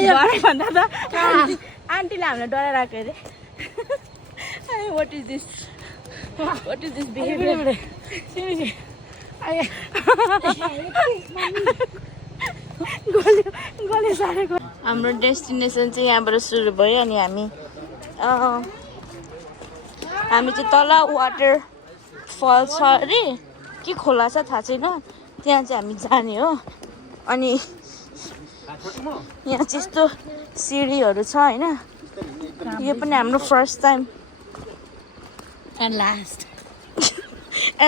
डराइ भन्दा त आन्टीले हामीलाई डराइराख्यो अरे व्हाट इज दिस बिहेभियर हाम्रो डेस्टिनेसन चाहिँ यहाँबाट सुरु भयो अनि हामी चाहिँ तल वाटरफल छ अरे के खोला छ थाहा छैन त्यहाँ चाहिँ हामी जाने हो अनि यहाँ चाहिँ यस्तो सिँढीहरू छ होइन यो पनि हाम्रो first time and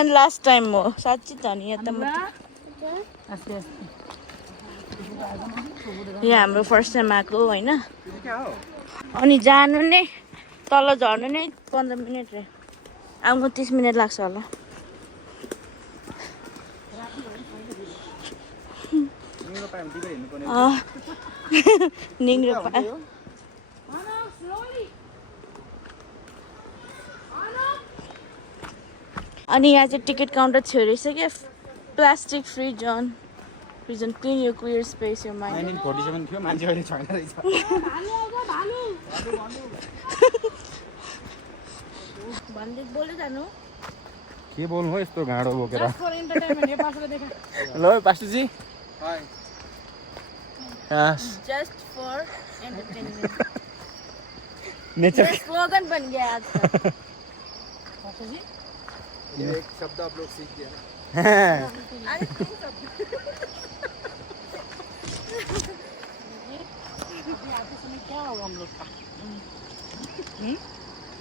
last time हो साँच्ची त नि यहाँ हाम्रो फर्स्ट टाइम आएको होइन अनि जानु नै तल झर्नु नै 15 मिनट रे आउनु 30 मिनट लाग्छ होला निङ्ग्रो पायो अनि यहाँ चाहिँ टिकट काउन्टर थियो रहेछ क्या plastic free John prison clean यो क्लियर स्पेस यो माइन्ड 47 थियो मान्छे अहिले छैन रहेछ भन्दै बोले जानु के बोल्नु हो यस्तो घाँडो बोकेर ल पास्टर जी hi just for entertainment nature slogan बन गया आज का पास्टर जी ये एक शब्द आप लोग सीख गए अरे तीन शब्द क्या होगा हम लोग का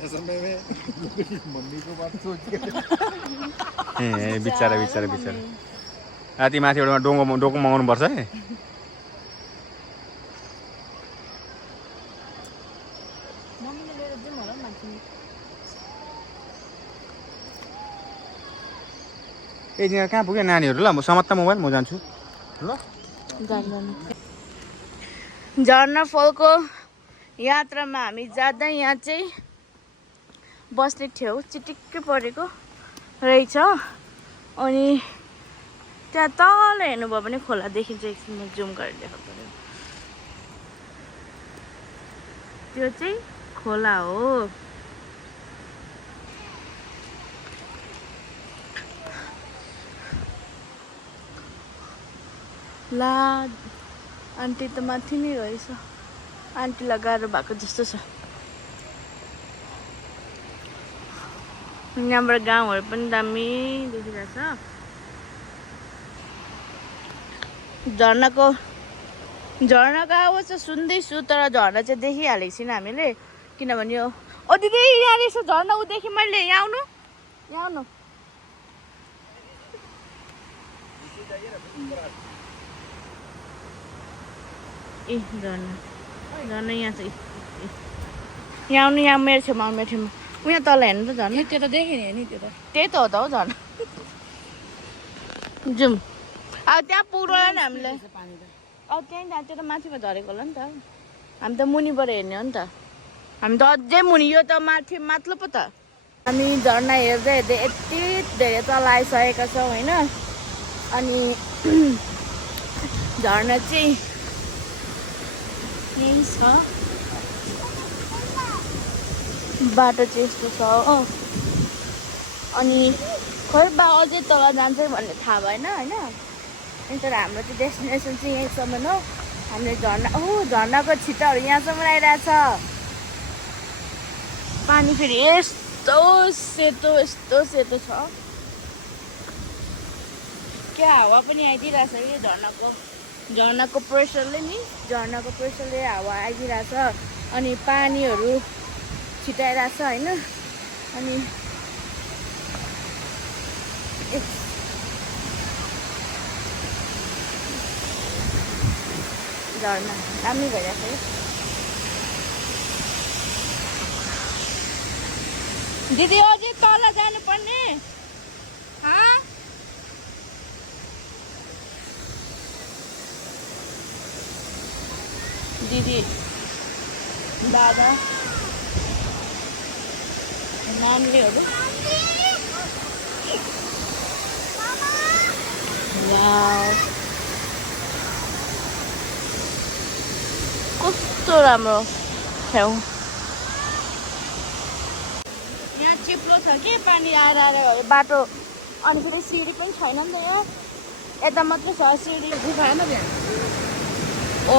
समय में मम्मी को बात सोच के बिचारा राति माथिबाट डोको मगाउनु पर्छ है ए कहाँ पुग्यो नानीहरू ल म समात्ता मोबाइल म जान्छु ल झर्ना फलको यात्रामा हामी जाँदा यहाँ चाहिँ बस्ने ठाउँ चिटिक्कै परेको रहेछ अनि त्यहाँ तल हेर्नुभयो भने खोला देखिन्छ एकछिन म जुम गरेर देखाउनु पर्यो त्यो चाहिँ खोला हो ला आन्टी त माथि नै रहेछ आन्टीलाई गाह्रो भएको जस्तो छ यहाँबाट गाउँहरू पनि दामी देखिरहेछ झर्नाको आवाज चाहिँ सुन्दैछु तर झर्ना चाहिँ देखिहालेको छैन हामीले किनभने यो ओ दिदी यहाँ रहेछ झर्ना ऊ देखेँ मैले यहाँ आउनु ए झर्ना यहाँ छ यहाँ आउनु यहाँ मेरो छेउमा उहाँ तल हेर्नु त झन् त्यो त देखेँ नि त्यो त त्यही त हो त हौ झन् जाउँ अब त्यहाँ पुग्नु होला नि हामीलाई अब त्यहीँ त्यो त माथिमा झरेको होला नि त हामी त मुनिबाट हेर्ने हो नि त हामी त अझै मुनि यो त माथिल्लो पो त हामी झर्ना हेर्दै यति धेरै तल आइसकेका छौँ होइन अनि झर्ना चाहिँ यही छ बाटो चाहिँ यस्तो छ हो अनि खोइ बा अझै तल जान्छ भन्ने थाहा भएन होइन तर हाम्रो चाहिँ डेस्टिनेसन चाहिँ यहीँसम्म हो हामीले झर्नाको छिटाहरू यहाँसम्म आइरहेछ पानी फेरि यस्तो सेतो छ क्या हावा पनि आइदिइरहेछ कि झर्नाको प्रेसरले हावा आइदिइरहेछ अनि पानीहरू छिटाइरहेछ होइन अनि झर्ना दामी भइरहेछ है दिदी अझै तल जानुपर्ने दिदी दादा नानीहरू कस्तो राम्रो ठाउँ। यहाँ चिप्लो छ कि पानी आएर आएर बाटो अनि फेरि सिँढी पनि छैन नि त यहाँ यता मात्रै छ सिँढी गुफा न त्यहाँ। ओ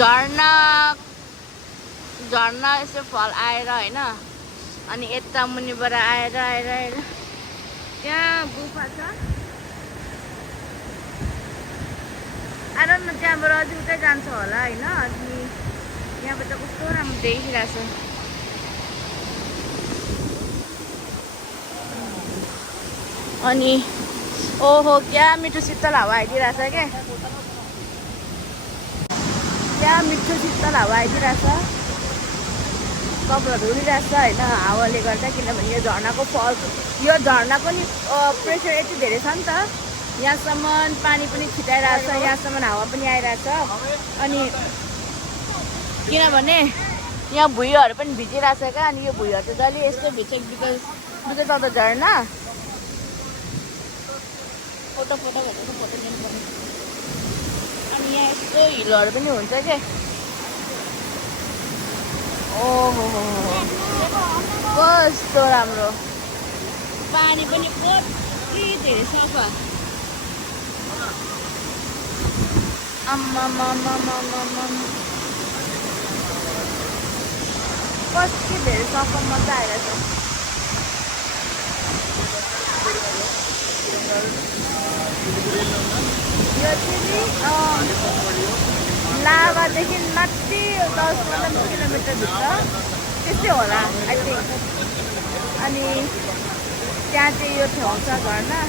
झर्ना झर्ना यसो फल आएर होइन अनि यता मुनिबाट आएर आएर आएर त्यहाँ गुफा छ। आएर न त्यहाँबाट अझै उतै जान्छ होला होइन। अनि यहाँबाट कस्तो राम्रो देखिरहेछ। अनि ओहो क्या मिठो शीतल हावा आइदिरहेछ क्या। क्या मिठो शीतल हावा आइदिरहेछ। कपडाहरू उडिरहेछ होइन हावाले गर्दा। किनभने यो झर्नाको फल यो झर्नाको नि प्रेसर यति धेरै छ नि त यहाँसम्म पानी पनि छिटाइरहेछ यहाँसम्म हावा पनि आइरहेछ। अनि किनभने यहाँ भुइँहरू पनि भिजिरहेछ क्या। अनि यो भुइँहरू चाहिँ जहिले यस्तो भिज्छ बिकज दुधै चल्दा झर्ना। फोटो फोटो भनेर फोटो लिनु पर्ने। अनि यहाँ यस्तो हिलहरू पनि हुन्छ क्या। ओहो कस्तो राम्रो पानी पनि कति धेरै सफा। कति धेरै सफा मजा आइरहेछ। यो चाहिँ लाभादेखि माथि 10-15 किलोमिटरभित्र त्यस्तै होला आई थिङ्क। अनि त्यहाँ चाहिँ यो ठाउँ छ झर्ना।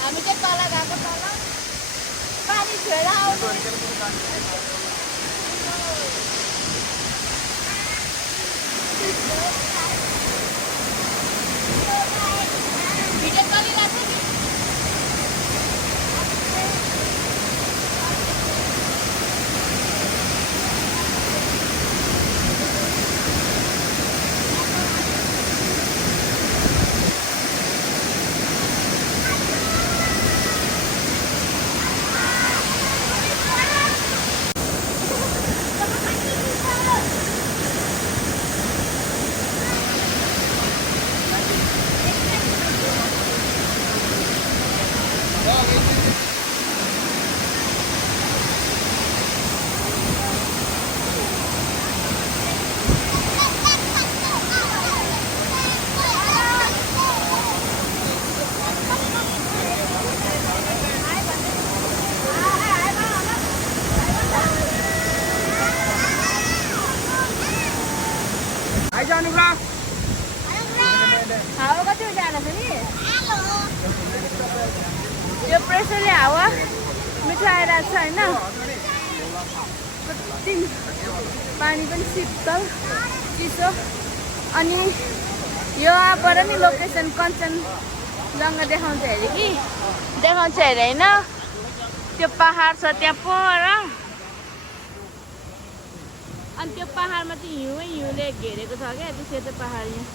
हामी चाहिँ तल गएको तल पानी छोएर आउनु भिडियो चलिरहेको छ नि। हावा कति जाना छ नि यो प्रेसरले हावा मिठो आइरहेको छ होइन। कति पानी पनि शीतल चिसो। अनि योबाट नि लोकेसन कञ्चनजङ्घा देखाउँछ अरे कि देखाउँछ अरे होइन। त्यो पहाड छ त्यहाँ पर अनि त्यो पहाडमा चाहिँ हिउँले घेरेको छ क्या त्यो सेतो पहाड यहाँ।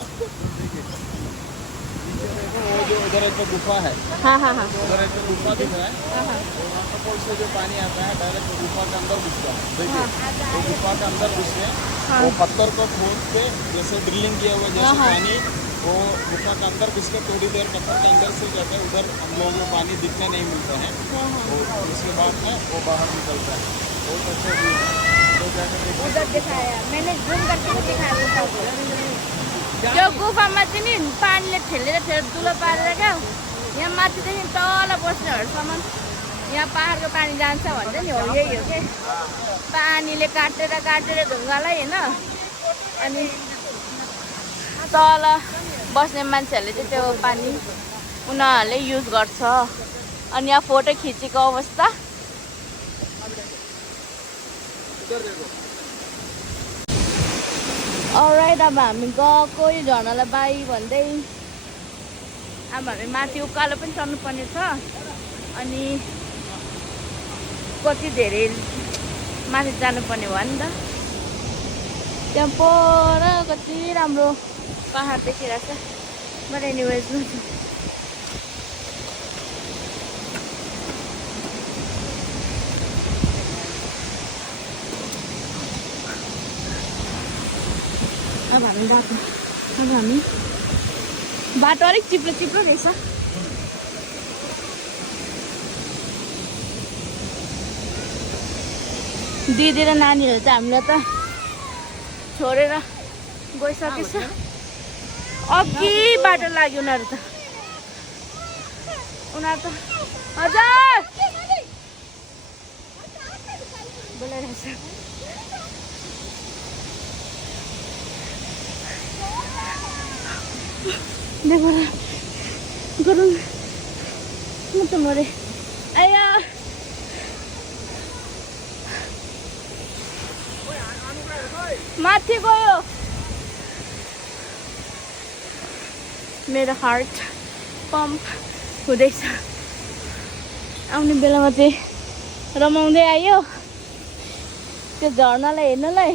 उधर एक गुफा है। हाँ हाँ हाँ उधर एक गुफा दिख रहा है। वहाँ से जो पानी आता है डायरेक्ट गुफा के अंदर घुसता है। देखिए वो गुफा के अंदर घुसते वो पत्थर को खोद के जैसे ड्रिलिंग किया हुआ जैसे पानी वो गुफा के अंदर घुस के थोड़ी देर पत्थर के अंदर से जाता है। उधर हम लोगों को पानी दिखने नहीं मिलता है। उसके बाद में वो बाहर निकलता है। बहुत अच्छा व्यू है। उधर दिखाया मैंने जूम करके दिखाया गुफा। त्यो गुफामा चाहिँ नि पानीले ठेलेर दुलो पारेर क्या यहाँ माथिदेखि तल बस्नेहरूसम्म यहाँ पहाडको पानी जान्छ भन्छ नि हो यही हो कि पानीले काटेर काटेर ढुङ्गालाई होइन। अनि तल बस्ने मान्छेहरूले चाहिँ त्यो पानी उनीहरूले युज गर्छ। अनि यहाँ फोटो खिचेको अवस्था अलराइट। अब हामी गएको यो झर्नालाई बाई भन्दै अब हामी माथि उकालो पनि चढ्नुपर्ने छ। अनि कति धेरै माथि जानुपर्ने भयो नि त। त्यहाँ पर कति राम्रो पहाड देखिरहेको छ। But anyways, अब हामी गएको अब हामी बाटो अलिक चिप्लो रहेछ दिदी र नानीहरू त हामीलाई त छोडेर गइसकेछ अघि बाटो लाग्यो उनीहरू त हजुर बोलाइरहेछ गरौँ म त मरे आया माथि गयो मेरो हार्ट पम्प हुँदैछ आउने बेलामा चाहिँ रमाउँदै आयो त्यो झर्नालाई हेर्नलाई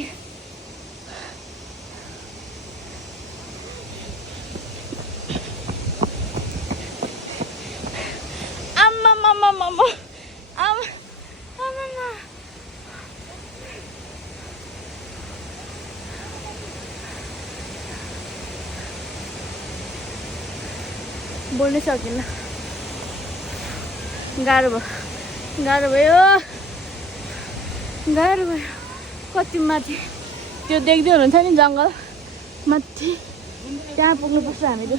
बोल्नै सकिनँ गाह्रो भयो कति माथि त्यो देख्दै हुनुहुन्छ नि जङ्गल माथि त्यहाँ पुग्नुपर्छ हामीहरू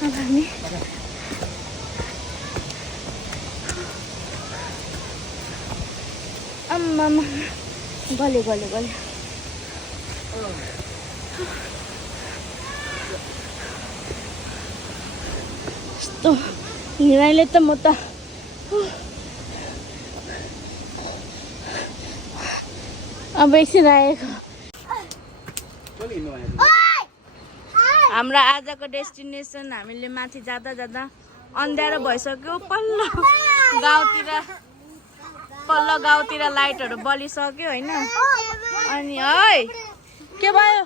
अब हामी आम्मा गल्यो यस्तो हिँडाइले त म त अब एकछिन आएको हाम्रो आजको डेस्टिनेसन हामीले माथि जाँदा अँध्यारो भइसक्यो पल्लो गाउँतिर लाइटहरू बलिसक्यो होइन अनि है के भयो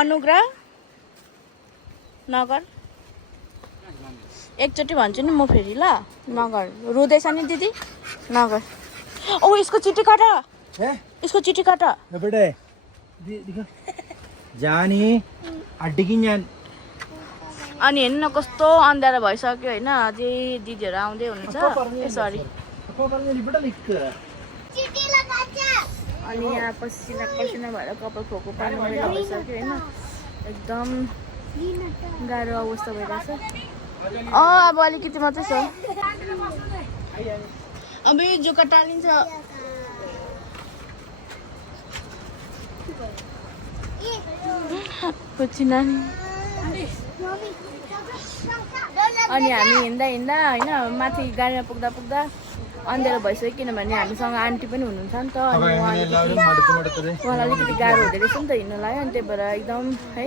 अनुग्रह नगर एकचोटि भन्छु नि म फेरि ल नगर रुँदैछ नि दिदी नगर ओ यसको चिट्ठी काट जानी अड्डकी ഞാൻ अनि हेर्नु न कस्तो अँध्यारो भइसक्यो होइन अझै दिदीहरू आउँदै हुनुहुन्छ सरी अनि यहाँ पसिना भएर कपाल खोको पार्नु बेला भइसक्यो होइन एकदम गाह्रो अवस्था भइरहेछ अब अलिकति मात्रै छ अब यो जुका टालिन्छ नानी अनि हामी हिँड्दा होइन माथि गाडीमा पुग्दा अँध्यारो भइसक्यो किनभने हामीसँग आन्टी पनि हुनुहुन्छ नि त अनि उहाँलाई अलिकति गाह्रो हुँदो रहेछ नि त हिँड्नुलाई अनि त्यही भएर एकदम है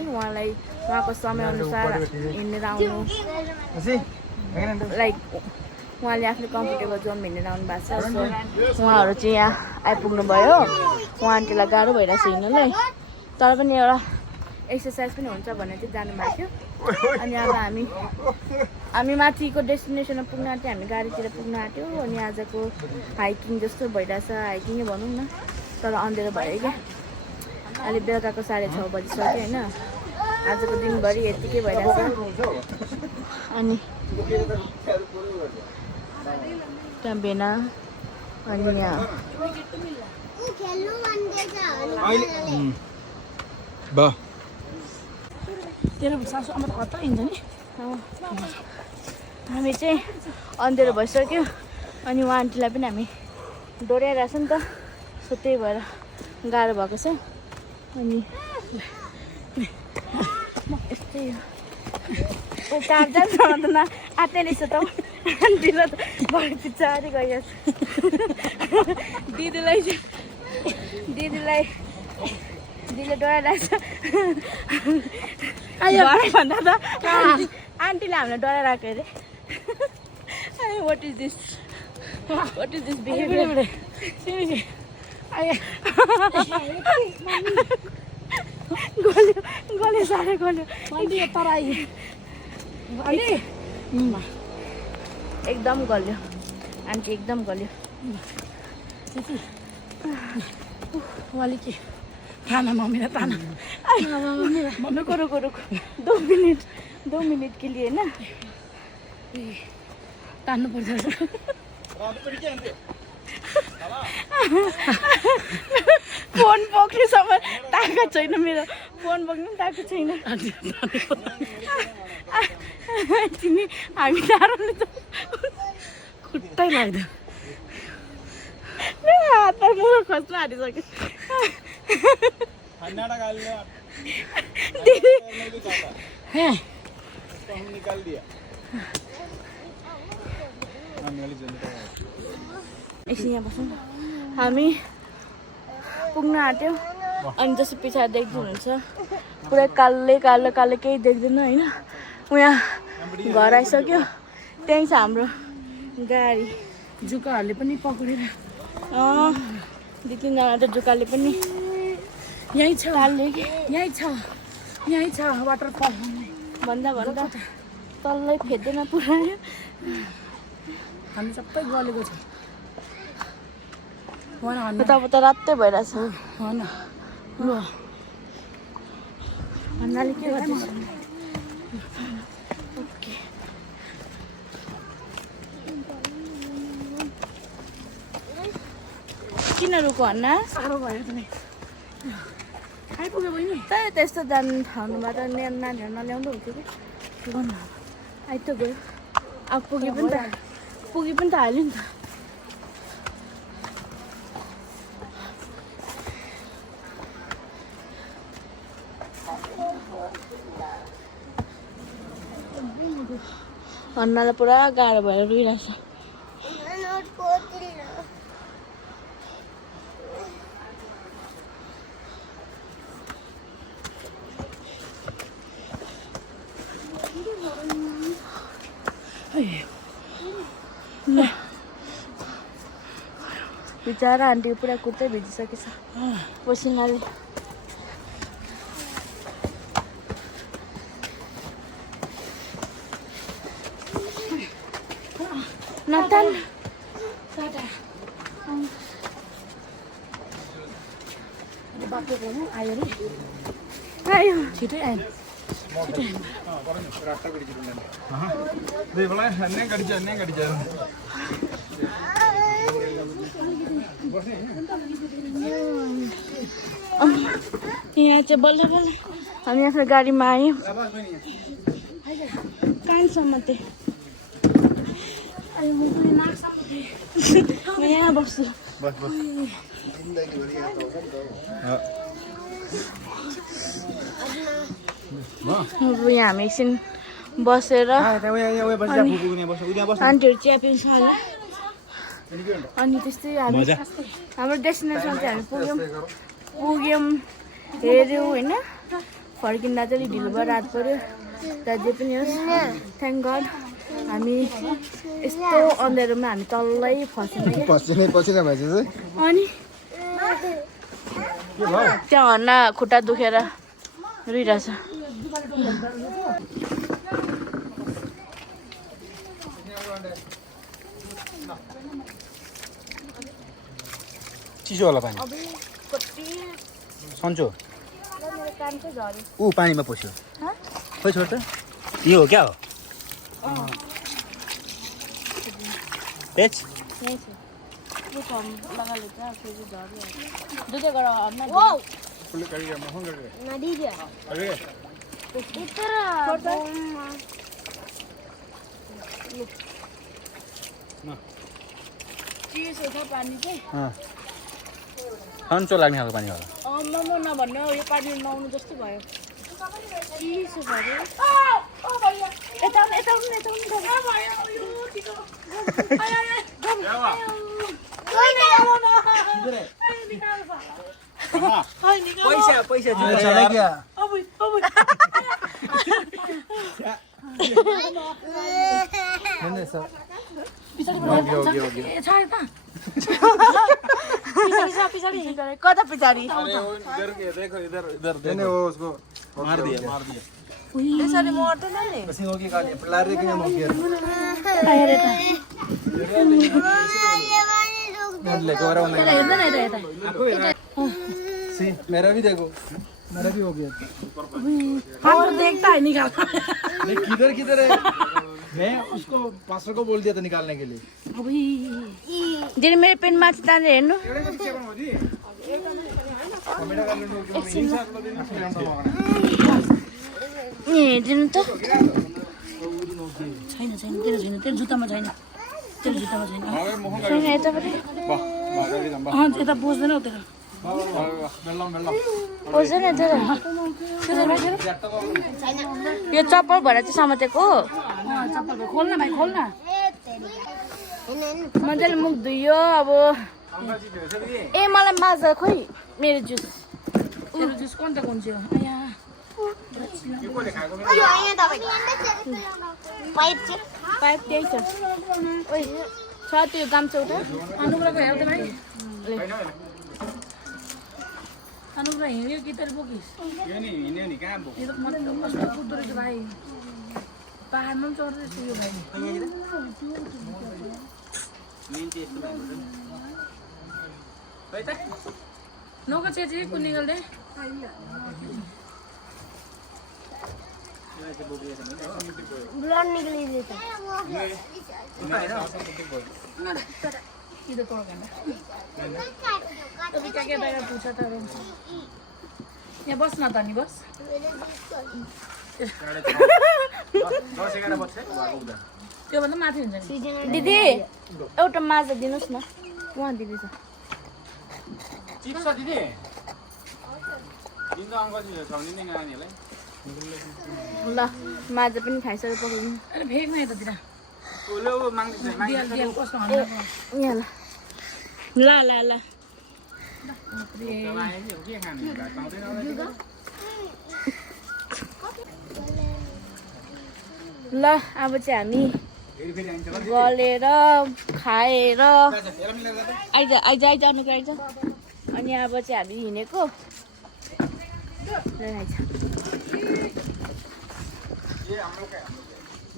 उहाँको समयअनुसार हिँडेर आउनु लाइक उहाँले आफ्नो कम्फर्टेबल जोनमा हिँडेर आउनु भएको छ सो उहाँहरू चाहिँ यहाँ आइपुग्नु भयो उहाँ आन्टीलाई गाह्रो भइरहेको छ हिँड्नुलाई तर पनि एउटा एक्सर्साइज पनि हुन्छ भनेर चाहिँ जानुभएको थियो अनि अब हामी माथिको डेस्टिनेसनमा पुग्न आँट्यो हामी गाडीतिर पुग्न आँट्यो अनि आजको हाइकिङ जस्तो भइरहेछ हाइकिङै भनौँ न तर अँध्यारो भयो क्या अहिले बेलुकाको 6:30 बजिसक्यो होइन आजको दिनभरि यतिकै भइरहेछ अनि त्यहाँ भेना अनि यहाँ तेरो सासू आमा त हिँड्छ नि हामी चाहिँ अँध्यारो भइसक्यो अनि उहाँ आन्टीलाई पनि हामी डोर्याइरहेछ नि त सो त्यही भएर गाह्रो भएको छ अनि यस्तै हो चार्जर चलाउँदैन आँट्ने रहेछ त आन्टीलाई त भरे पछाडि गइहाल्छ दिदीले डराइरहेछ भन्दा त आन्टीले हामीलाई डराइरहेको अरे What is this? What is this behavior? गल्यो साह्रै गल्यो एकदम गल्यो आन्टी एकदम गल्यो वाली के ताना मम्मीलाई ताना मम्मी को रुको 2 मिनट के लिए ना तान्नु पर्छ फोन पक्रेसम्म ताकत छैन मेरो फोन पक्नु पनि ताकत छैन तिमी हामी टाढो त खुट्टै लाग्दैन मेरो हात मुख खस्न हालिसक्यो निकाल दिया एकछिन यहाँ बसौँ न हामी पुग्न आँट्यौँ अनि जस्तो पछाडि देख्नुहुन्छ पुरै कालो केही देख्दैन होइन यहाँ घर आइसक्यो त्यहीँ छ हाम्रो गाडी जुकाहरूले पनि पक्रेर 2-3जना त जुकाले पनि यहीँ छ हाल्ने कि यहीँ छ वाटरफल भन्दा तल्लै फेद्दैन पुरा हामी सबै गलेको छ तब त रातै भइरहेछ ल भन्नाले के गर्दैछ ओके किन रुको भन्ना साह्रो भयो त नि आइपुग्यो बहिनी त्यस्तो जानु ठाउँबाट नानीहरू नल्याउँदो हुन्थ्यो कि गर्नु आइ त गयो अब पुगी पनि त हाल्यो नि त भन्नालाई पुरा गाह्रो भएर रुइरहेछ बिचरा आन्टी पुरा कुर्तै भिजिसकेछ पसिनाले नतान आयो छिटै आयो यहाँ चाहिँ बल्ल हामी आफ्नो गाडीमा आयौँ कहाँसम्म चाहिँ म यहाँ बस्छु यहाँ हामी एकछिन बसेर आन्टीहरू चिया पिउँछ होला अनि त्यस्तै हाम्रो डेस्टिनेसन चाहिँ हामी पुग्यौँ हेऱ्यौँ होइन फर्किँदा चाहिँ ढिलो भएर रात पऱ्यो तर जे पनि होस् थ्याङ्क गड हामी यस्तो अँध्यारोमा हामी तल्लै फसेन अनि त्यहाँ हन्ना खुट्टा दुखेर रुइरहेछ चिसो होला पानी सन्चो ऊ पानीमा पस्यो खोइ छोड त यो हो क्या हो पेच चिसो छ पानी चाहिँ सन्चो लाग्ने खालको पानी होला मोमो नभन्नु यो पानी नुहाउनु जस्तो भयो चिसो भयो पैसा कता पछाडि अरे वो इधर के देखो इधर इधर मैंने वो उसको मार दिया त्यसरी मर्दैन नि कसी होगी काले पलारे के हम होगी ले को रहा हूं सी मेरा भी देखो मेरा भी हो गया हाँ देखता है निकाल नहीं किधर किधर है मैं उसको पास्टर को बोल दिया था निकालने के लिए दिदी मेरो पेन माथि तानेर हेर्नु हेरिदिनु त छैन छैन तेरो छैन तेरो जुत्तामा छैन तेरो जुत्तामा छैन छैन यतापट्टि अँ यता बोच्दैन तेरो पोल्दैन यता यो चप्पल भएर चाहिँ समातेको चप्पल खोल्न भाइ खोल्न मजाले मुख धुयो अब ए मलाई माझा खोइ मेरो जुस तेरो जुस कुन त कुन चाहिँ हो आया पाइप त्यही छ ओइ छ त्यो गाम्चा उठा अनुग्रहको हेर्दै भाइ अनुग्रह हिँड्यो कि तेरो बोकिस यो नि हिँड्यो नि कहाँ यो त मलाई त कस्तो कुद्दो रहेछ भाइ पाहाडमा पनि चढ्दो रहेछ यो भाइ नौका चेची कुन निकाल्दै ब्लड निक्लिँदैछ इधर तोड़ करना तभी क्या क्या बैगा पूछा था रेंज यहाँ बस ना था नहीं बस त्यो भन्दा माथि हुन्छ नि दिदी एउटा माझा दिनुहोस् न उहाँ दिदी छ चिप्स छ दिदी दिन्छ अङ्कल छाउदिने नानीहरूलाई ल माझा पनि खाइसक्यो पकाउनु अरे भेग न यतातिर ओले माग्दैछ दियाल दियाल कस्तो हान्नु यहाँ ल ल ल के खाने ल अब चाहिँ हामी गलेर खाएर आइज आइज आइज आइज अनि अब चाहिँ हामी हिँडेको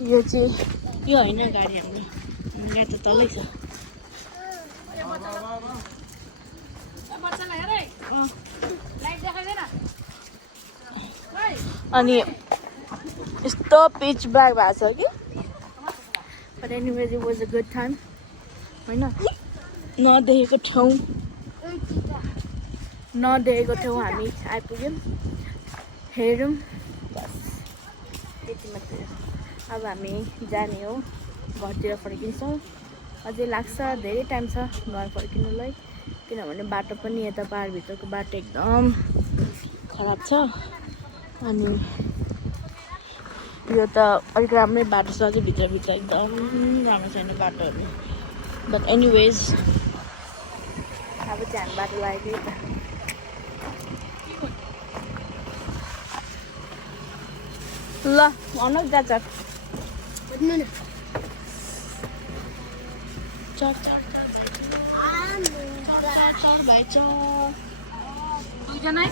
यो चाहिँ यो होइन गाडी हाम्रो गाडी त तलै छ अनि यस्तो पिच ब्ल्याक भएको छ कि but anyways it was a good time होइन नदेखेको ठाउँ हामी आइपुग्यौँ हेरौँ बस त्यति मात्रै अब हामी जाने हो घरतिर फर्किन्छौँ अझै लाग्छ धेरै टाइम छ घर फर्किनुलाई किनभने बाटो पनि यता पाहाडभित्रको बाटो एकदम खराब छ अनि यो त अलिक राम्रै बाटो छ अझै भित्रभित्र एकदम राम्रो छैन बाटोहरू बट एनिवेज अब चाहिँ हामी बाटो लागेको त ल भन जान्छ दुईजना